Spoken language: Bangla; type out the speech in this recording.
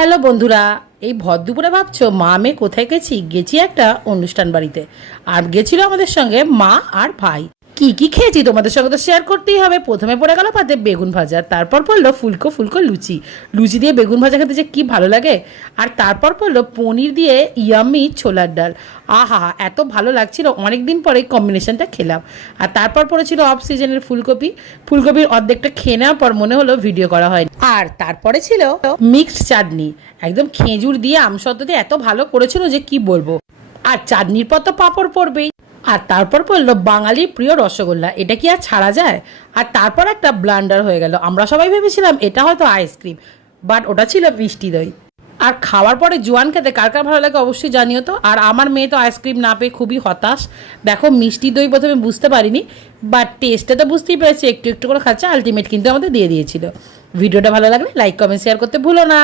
হ্যালো বন্ধুরা, এই ভর দুপুরে ভাবছো মা আমি কোথায় গেছি একটা অনুষ্ঠান বাড়িতে। আর গেছিল আমাদের সঙ্গে মা আর ভাই। কি কি খেয়েছি তোমাদের সঙ্গে তো শেয়ার করতেই হবে। প্রথমে পড়ে গেল পাতে বেগুন ভাজা, তারপর পড়লো ফুলকো ফুলকো লুচি। লুচি দিয়ে বেগুন ভাজা খেতে যে কি ভালো লাগে। আর তারপর পড়লো পনির দিয়ে ইয়াম্মি ছোলার ডাল। আহা, এত ভালো লাগছিল, অনেক দিন পরে কম্বিনেশনটা খেলাম। আর তারপর পড়েছিল অফ সিজনের ফুলকপি। ফুলকপির অর্ধেকটা খেয়ে নেওয়ার পর মনে হলো ভিডিও করা হয়। আর তারপরে ছিল মিক্সড চাটনি, একদম খেজুর দিয়ে আমসত্ত্ব দিয়ে এত ভালো করেছিল যে কি বলবো। আর চাটনির পর তো পাঁপড় পড়বেই। আর তারপর পড়লো বাঙালির প্রিয় রসগোল্লা, এটা কি আর ছাড়া যায়। আর তারপর একটা ব্লান্ডার হয়ে গেল, আমরা সবাই ভেবেছিলাম এটা হয়তো আইসক্রিম, বাট ওটা ছিল মিষ্টি দই। আর খাওয়ার পরে জোয়ান খেতে কার কার ভালো লাগে অবশ্যই জানিও তো। আর আমার মেয়ে তো আইসক্রিম না পেয়ে খুবই হতাশ। দেখো, মিষ্টি দই প্রথমে বুঝতে পারিনি, বাট টেস্টে তো বুঝতেই পেরেছি, একটু একটু করে খাচ্ছে, আলটিমেট কিন্তু আমাদের দিয়ে দিয়েছিল। ভিডিওটা ভালো লাগলে লাইক কমেন্ট শেয়ার করতে ভুলো না।